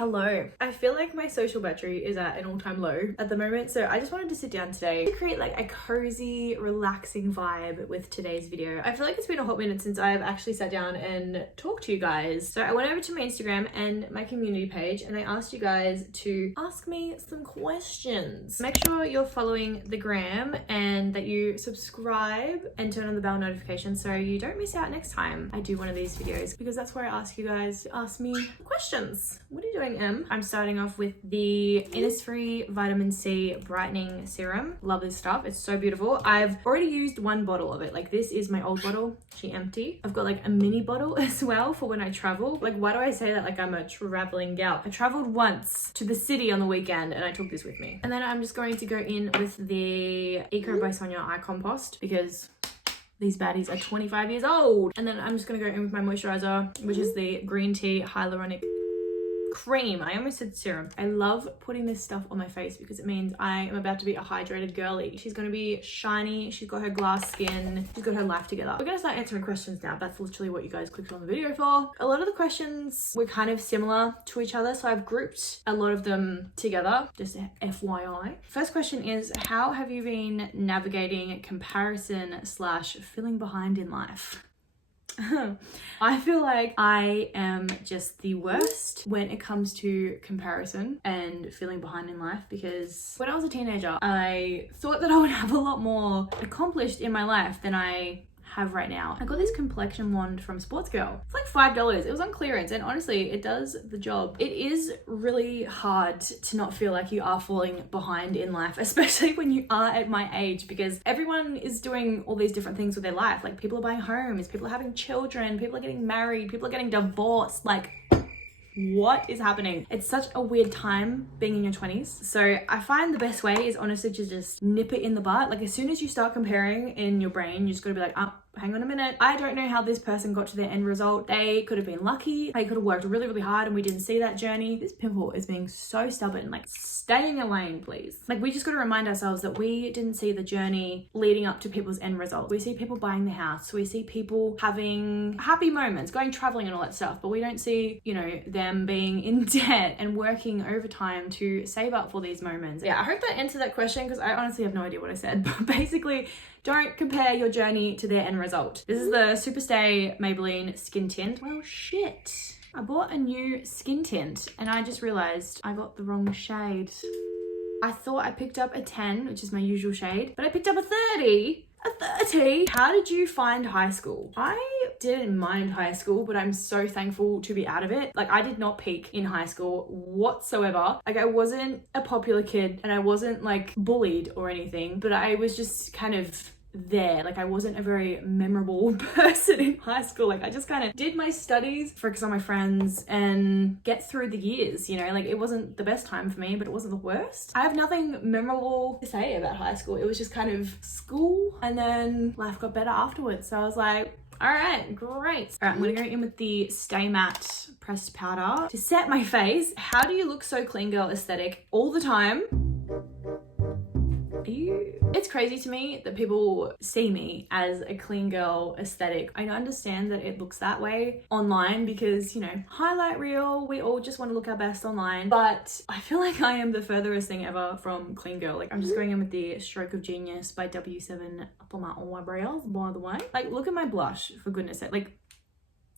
Hello. I feel like my social battery is at an all-time low at the moment, so I just wanted to sit down today to create like a cozy, relaxing vibe with today's video. I feel like it's been a hot minute since I've actually sat down and talked to you guys. So I went over to my Instagram and my community page and I asked you guys to ask me some questions. Make sure you're following the gram and that you subscribe and turn on the bell notification so you don't miss out next time I do one of these videos, because that's where I ask you guys to ask me questions. What are you doing, Em? I'm starting off with the Innisfree Vitamin C Brightening Serum. Love this stuff. It's so beautiful. I've already used one bottle of it. Like, this is my old bottle. She empty. I've got like a mini bottle as well for when I travel. Like, why do I say that like I'm a traveling gal? I traveled once to the city on the weekend and I took this with me. And then I'm just going to go in with the Eco by Sonia Eye Compost because these baddies are 25 years old. And then I'm just gonna go in with my moisturizer, which is the green tea hyaluronic cream. I almost said serum. I love putting this stuff on my face because it means I am about to be a hydrated girly. She's gonna be shiny. She's got her glass skin. She's got her life together. We're gonna start answering questions now. That's literally what you guys clicked on the video for. A lot of the questions were kind of similar to each other, so I've grouped a lot of them together, just FYI. First question is, how have you been navigating comparison / feeling behind in life? I feel like I am just the worst when it comes to comparison and feeling behind in life, because when I was a teenager, I thought that I would have a lot more accomplished in my life than I have right now. I got this complexion wand from Sports Girl. It's like $5. It was on clearance and honestly it does the job. It is really hard to not feel like you are falling behind in life, especially when you are at my age, because everyone is doing all these different things with their life. Like, people are buying homes, people are having children, people are getting married, people are getting divorced. Like, what is happening? It's such a weird time being in your 20s. So I find the best way is honestly to just nip it in the butt. Like, as soon as you start comparing in your brain, you just gotta be like, hang on a minute. I don't know how this person got to their end result. They could have been lucky. They could have worked really, really hard and we didn't see that journey. This pimple is being so stubborn. Like, stay in your lane, please. Like, we just got to remind ourselves that we didn't see the journey leading up to people's end result. We see people buying the house. We see people having happy moments, going traveling and all that stuff. But we don't see, you know, them being in debt and working overtime to save up for these moments. Yeah, I hope that answered that question because I honestly have no idea what I said. But basically, don't compare your journey to their end result. This is the Superstay Maybelline Skin Tint. Well, shit. I bought a new skin tint and I just realized I got the wrong shade. I thought I picked up a 10, which is my usual shade, but I picked up a 30. A 30? How did you find high school? I didn't mind high school, but I'm so thankful to be out of it. Like, I did not peak in high school whatsoever. Like, I wasn't a popular kid and I wasn't like bullied or anything, but I was just kind of there. Like, I wasn't a very memorable person in high school. Like, I just kind of did my studies, focus on my friends and get through the years, you know. Like, it wasn't the best time for me, but it wasn't the worst. I have nothing memorable to say about high school. It was just kind of school and then life got better afterwards. So I was like, all right, great. All right, I'm gonna go in with the Stay Matte pressed powder to set my face. How do you look so clean girl aesthetic all the time? It's crazy to me that people see me as a clean girl aesthetic. I understand that it looks that way online because, you know, highlight reel, we all just want to look our best online, but I feel like I am the furthest thing ever from clean girl. Like, I'm just going in with the Stroke of Genius by W7 up on my eyebrows, by the way. Like, look at my blush, for goodness sake. Like,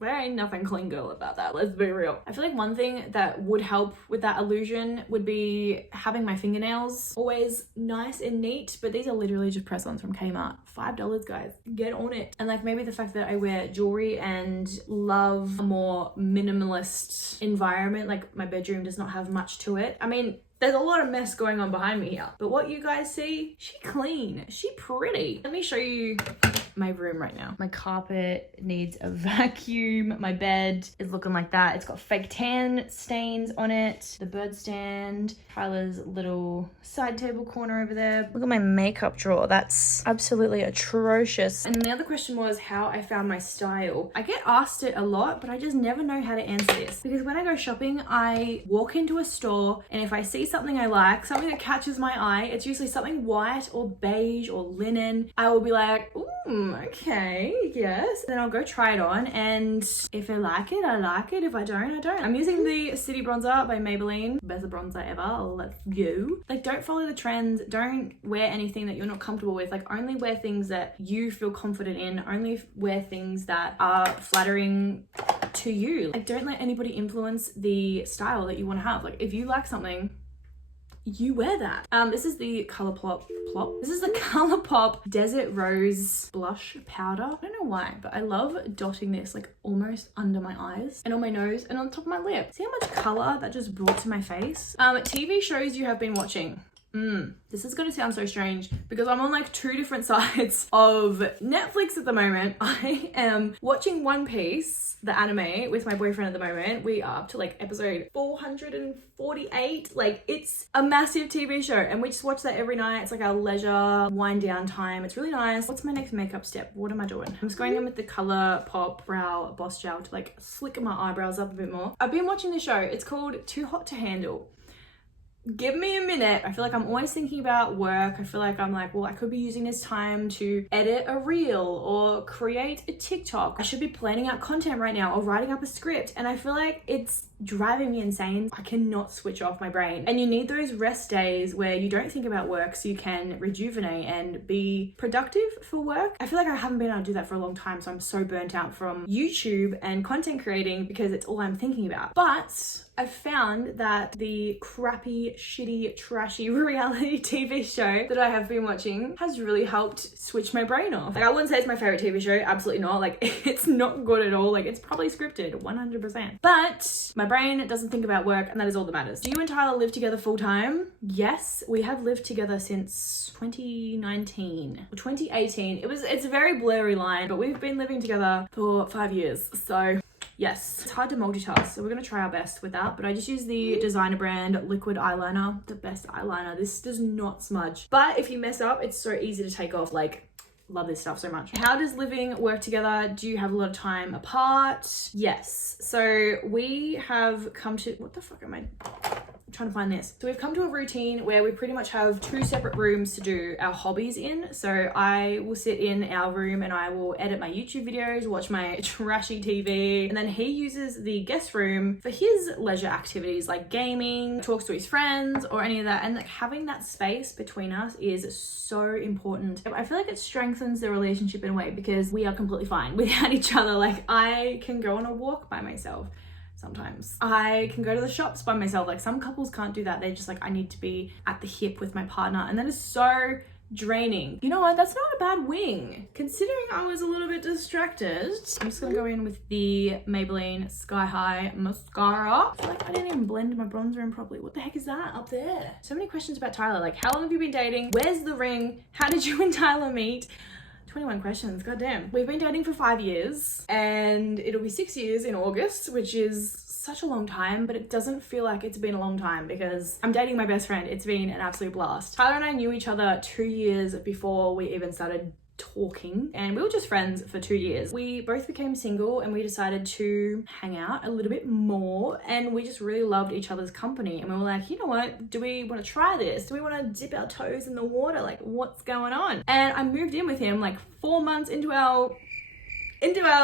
there ain't nothing clean girl about that, let's be real. I feel like one thing that would help with that illusion would be having my fingernails always nice and neat, but these are literally just press-ons from Kmart. $5, guys, get on it. And like, maybe the fact that I wear jewelry and love a more minimalist environment, like my bedroom does not have much to it. I mean, there's a lot of mess going on behind me here, but what you guys see, she clean, she pretty. Let me show you my room right now. My carpet needs a vacuum. My bed is looking like that. It's got fake tan stains on it. The bird stand, Tyla's little side table corner over there. Look at my makeup drawer. That's absolutely atrocious. And the other question was how I found my style. I get asked it a lot, but I just never know how to answer this, because when I go shopping, I walk into a store and if I see something I like, something that catches my eye, it's usually something white or beige or linen. I will be like, ooh, okay, yes. Then I'll go try it on, and if I like it, I like it. If I don't, I don't. I'm using the City Bronzer by Maybelline. Best bronzer ever. Let's go. Like, don't follow the trends. Don't wear anything that you're not comfortable with. Like, only wear things that you feel confident in. Only wear things that are flattering to you. Like, don't let anybody influence the style that you want to have. Like, if you like something, you wear that. This is the ColourPop. This is the ColourPop Desert Rose Blush Powder. I don't know why, but I love dotting this like almost under my eyes and on my nose and on top of my lip. See how much color that just brought to my face? TV shows you have been watching. This is gonna sound so strange because I'm on like 2 different sides of Netflix at the moment. I am watching One Piece, the anime, with my boyfriend at the moment. We are up to like episode 448. Like, it's a massive TV show and we just watch that every night. It's like our leisure wind down time. It's really nice. What's my next makeup step? What am I doing? I'm just going in with the ColourPop Brow Boss Gel to like slicken my eyebrows up a bit more. I've been watching the show. It's called Too Hot to Handle. Give me a minute. I feel like I'm always thinking about work. I feel like I'm like, well, I could be using this time to edit a reel or create a TikTok. I should be planning out content right now or writing up a script. And I feel like it's driving me insane. I cannot switch off my brain. And you need those rest days where you don't think about work so you can rejuvenate and be productive for work. I feel like I haven't been able to do that for a long time. So I'm so burnt out from YouTube and content creating because it's all I'm thinking about. But I've found that the crappy, shitty, trashy reality TV show that I have been watching has really helped switch my brain off. Like, I wouldn't say it's my favorite TV show, absolutely not. Like, it's not good at all. Like, it's probably scripted, 100%. But my brain doesn't think about work, and that is all that matters. Do you and Tyler live together full time? Yes, we have lived together since 2019 or 2018. It's a very blurry line, but we've been living together for 5 years. So yes, it's hard to multitask, so we're gonna try our best with that. But I just use the designer brand liquid eyeliner, the best eyeliner. This does not smudge, but if you mess up, it's so easy to take off. Like, love this stuff so much. How does living work together? Do you have a lot of time apart? Yes. So we have come to, what the fuck am I trying to find this? So we've come to a routine where we pretty much have 2 separate rooms to do our hobbies in. So I will sit in our room and I will edit my YouTube videos, watch my trashy TV, and then he uses the guest room for his leisure activities like gaming, talks to his friends or any of that. And like, having that space between us is so important. I feel like it strengthens the relationship in a way because we are completely fine without each other. Like, I can go on a walk by myself. Sometimes I can go to the shops by myself. Like, some couples can't do that. They're just like, I need to be at the hip with my partner, and that is so draining. You know what? That's not a bad wing, considering I was a little bit distracted. I'm just gonna go in with the Maybelline Sky High mascara. I feel like I didn't even blend my bronzer in properly. What the heck is that up there? So many questions about Tyler. Like, how long have you been dating? Where's the ring? How did you and Tyler meet? 21 questions, goddamn. We've been dating for 5 years and it'll be 6 years in August, which is such a long time, but it doesn't feel like it's been a long time because I'm dating my best friend. It's been an absolute blast. Tyler and I knew each other 2 years before we even started talking, and we were just friends for 2 years. We both became single and we decided to hang out a little bit more, and we just really loved each other's company, and we were like, you know what, do we want to try this? Do we want to dip our toes in the water? Like, what's going on? And I moved in with him like 4 months into our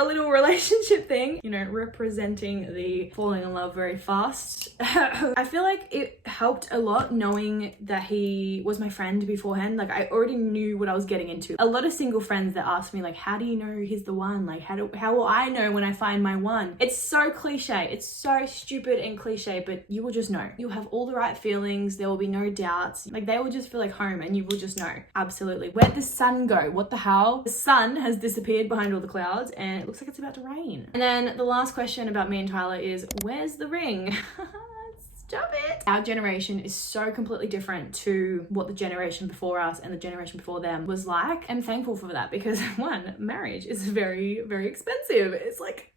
little relationship thing, you know, representing the falling in love very fast. I feel like it helped a lot knowing that he was my friend beforehand. Like, I already knew what I was getting into. A lot of single friends that ask me like, how do you know he's the one? Like, how will I know when I find my one? It's so cliche. It's so stupid and cliche, but you will just know. You'll have all the right feelings. There will be no doubts. Like, they will just feel like home and you will just know. Absolutely. Where'd the sun go? What the hell? The sun has disappeared behind all the clouds and it looks like it's about to rain. And then the last question about me and Tyler is, where's the ring? Stop it. Our generation is so completely different to what the generation before us and the generation before them was like. I'm thankful for that because one, marriage is very, very expensive. It's like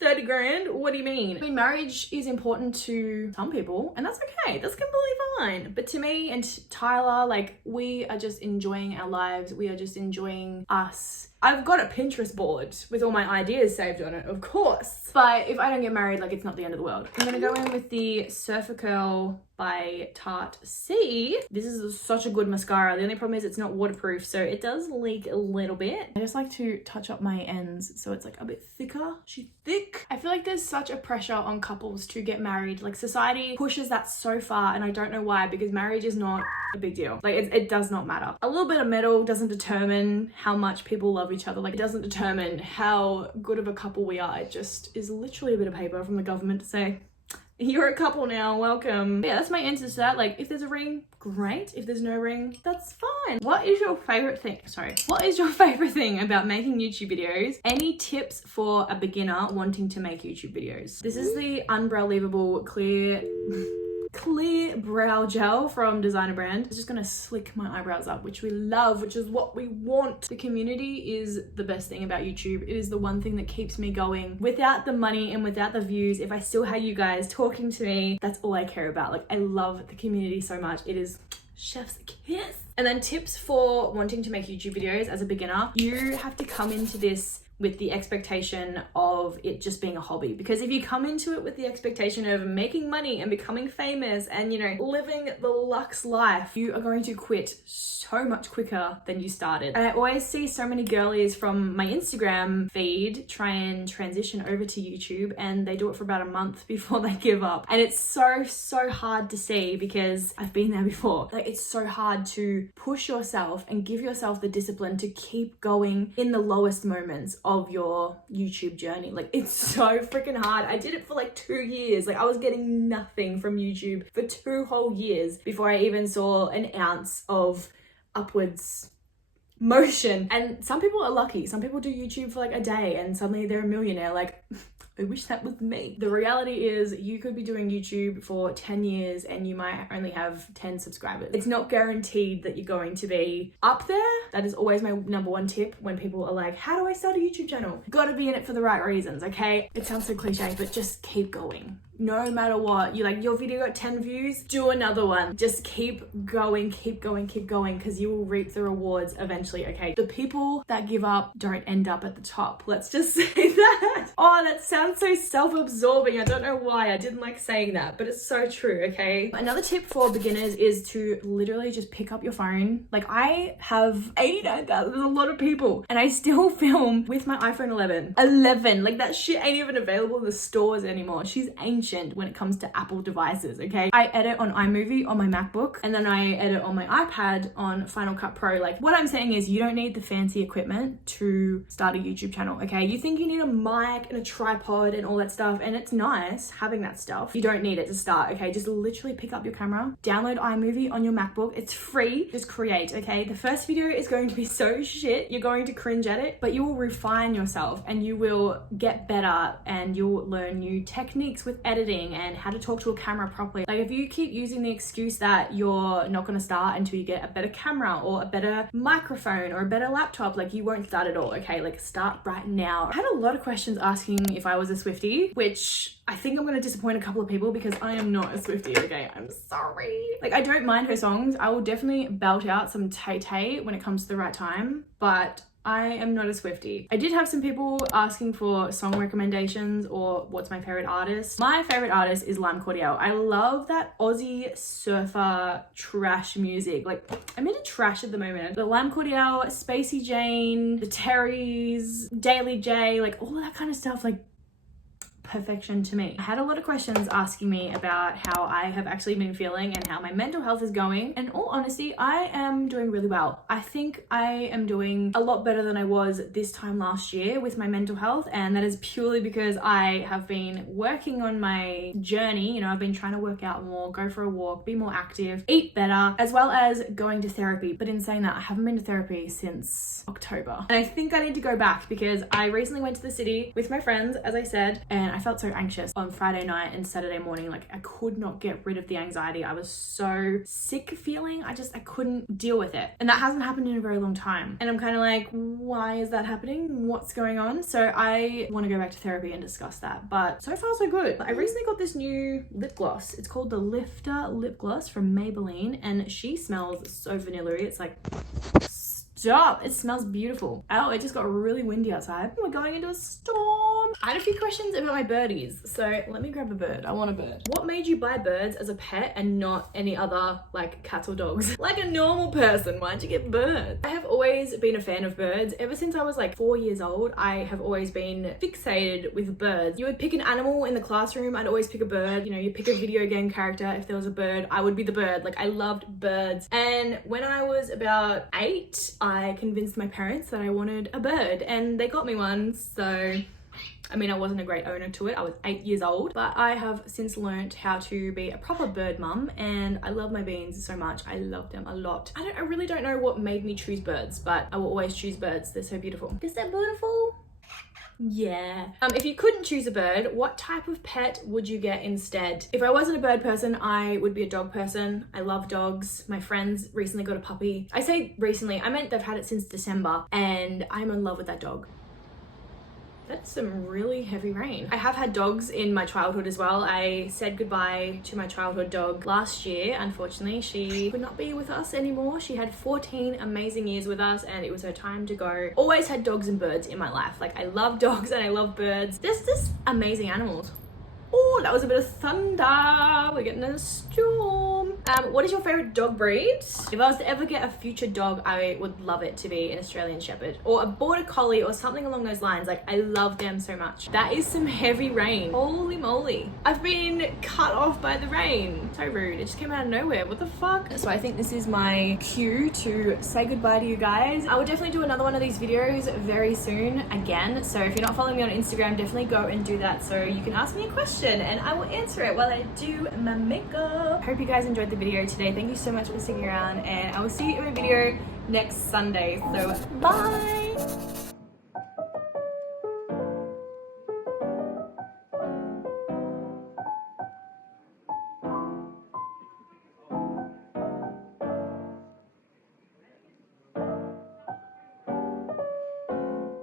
30 grand. What do you mean? I mean, marriage is important to some people and that's okay. That's completely fine. But to me and Tyler, like, we are just enjoying our lives. We are just enjoying us. I've got a Pinterest board with all my ideas saved on it, of course. But if I don't get married, like, it's not the end of the world. I'm gonna go in with the Surfer Curl by Tarte C. This is such a good mascara. The only problem is it's not waterproof, so it does leak a little bit. I just like to touch up my ends so it's like a bit thicker. She's thick. I feel like there's such a pressure on couples to get married. Like, society pushes that so far, and I don't know why, because marriage is not a big deal. Like, it does not matter. A little bit of metal doesn't determine how much people love each other. Like, it doesn't determine how good of a couple we are. It just is literally a bit of paper from the government to say, you're a couple now, welcome. Yeah, that's my answer to that. Like, if there's a ring, great. If there's no ring, that's fine. What is your favorite thing? What is your favorite thing about making YouTube videos? Any tips for a beginner wanting to make YouTube videos? This is the Unbelievable clear brow gel from Designer Brand. It's just gonna slick my eyebrows up, which we love, which is what we want. The community is the best thing about YouTube. It is the one thing that keeps me going. Without the money and without the views, if I still had you guys talking to me, that's all I care about. Like, I love the community so much. It is chef's kiss. And then tips for wanting to make YouTube videos as a beginner. You have to come into this with the expectation of it just being a hobby, because if you come into it with the expectation of making money and becoming famous and, you know, living the luxe life, you are going to quit so much quicker than you started. And I always see so many girlies from my Instagram feed try and transition over to YouTube, and they do it for about a month before they give up. And it's so hard to see, because I've been there before. Like, it's so hard to push yourself and give yourself the discipline to keep going in the lowest moments of your YouTube journey. Like, it's so freaking hard. I did it for like 2 years. Like, I was getting nothing from YouTube for 2 whole years before I even saw an ounce of upwards motion. And some people are lucky. Some people do YouTube for like a day and suddenly they're a millionaire. Like, I wish that was me. The reality is you could be doing YouTube for 10 years and you might only have 10 subscribers. It's not guaranteed that you're going to be up there. That is always my #1 tip when people are like, how do I start a YouTube channel? Gotta be in it for the right reasons, okay? It sounds so cliche, but just keep going. No matter what, you like, your video got 10 views, do another one. Just keep going, because you will reap the rewards eventually, okay? The people that give up don't end up at the top. Let's just say that. Oh, that sounds so self-absorbing. I don't know why I didn't like saying that, but it's so true, okay? Another tip for beginners is to literally just pick up your phone. Like, I have 89,000, there's a lot of people, and I still film with my iPhone 11. Like, that shit ain't even available in the stores anymore. She's ancient when it comes to Apple devices, okay? I edit on iMovie on my MacBook, and then I edit on my iPad on Final Cut Pro. Like, what I'm saying is you don't need the fancy equipment to start a YouTube channel, okay? You think you need a mic and a tripod and all that stuff, and it's nice having that stuff. You don't need it to start, okay? Just literally pick up your camera, download iMovie on your MacBook. It's free. Just create, okay? The first video is going to be so shit. You're going to cringe at it, but you will refine yourself and you will get better, and you'll learn new techniques with editing and how to talk to a camera properly. Like, if you keep using the excuse that you're not going to start until you get a better camera or a better microphone or a better laptop, like, you won't start at all, okay? Like, start right now. I had a lot of questions asking if I was a Swiftie, which I think I'm going to disappoint a couple of people because I am not a Swiftie, okay? I'm sorry. Like, I don't mind her songs. I will definitely belt out some Tay when it comes to the right time, but I am not a Swiftie. I did have some people asking for song recommendations or what's my favorite artist. My favorite artist is Lime Cordiale. I love that Aussie surfer trash music. Like, I'm into trash at the moment. The Lime Cordiale, Spacey Jane, the Terrys, Daily J, like all of that kind of stuff, like, perfection to me. I had a lot of questions asking me about how I have actually been feeling and how my mental health is going. And in all honesty, I am doing really well. I think I am doing a lot better than I was this time last year with my mental health, and that is purely because I have been working on my journey. You know, I've been trying to work out more, go for a walk, be more active, eat better, as well as going to therapy. But in saying that, I haven't been to therapy since October. And I think I need to go back because I recently went to the city with my friends, as I said, and I felt so anxious on Friday night and Saturday morning. Like, I could not get rid of the anxiety. I was so sick feeling. I couldn't deal with it. And that hasn't happened in a very long time. And I'm kind of like, why is that happening? What's going on? So I want to go back to therapy and discuss that. But so far so good. I recently got this new lip gloss. It's called the Lifter lip gloss from Maybelline, and she smells so vanilla-y. It's like stop. It smells beautiful. Oh, it just got really windy outside. We're going into a storm. I had a few questions about my birdies, so let me grab a bird. I want a bird. What made you buy birds as a pet and not any other like cats or dogs? Like a normal person, why'd you get birds? I have always been a fan of birds. Ever since I was like 4 years old, I have always been fixated with birds. You would pick an animal in the classroom, I'd always pick a bird. You know, you pick a video game character. If there was a bird, I would be the bird. Like, I loved birds. And when I was about 8, I convinced my parents that I wanted a bird, and they got me one. So I mean, I wasn't a great owner to it. I was 8 years old, but I have since learned how to be a proper bird mum, and I love my beans so much. I love them a lot. I really don't know what made me choose birds, but I will always choose birds. They're so beautiful. Is that beautiful? Yeah. If you couldn't choose a bird, what type of pet would you get instead? If I wasn't a bird person, I would be a dog person. I love dogs. My friends recently got a puppy. I say recently, I meant they've had it since December, and I'm in love with that dog. That's some really heavy rain. I have had dogs in my childhood as well. I said goodbye to my childhood dog last year. Unfortunately, she could not be with us anymore. She had 14 amazing years with us, and it was her time to go. Always had dogs and birds in my life. Like, I love dogs and I love birds. They're just amazing animals. Oh, that was a bit of thunder. We're getting a storm. What is your favorite dog breed? If I was to ever get a future dog, I would love it to be an Australian Shepherd or a Border Collie or something along those lines. Like, I love them so much. That is some heavy rain. Holy moly. I've been cut off by the rain. So rude. It just came out of nowhere. What the fuck? So I think this is my cue to say goodbye to you guys. I will definitely do another one of these videos very soon again. So if you're not following me on Instagram, definitely go and do that so you can ask me a question and I will answer it while I do my makeup. Hope you guys enjoyed the video today. Thank you so much for sticking around, and I will see you in my video next Sunday. So bye.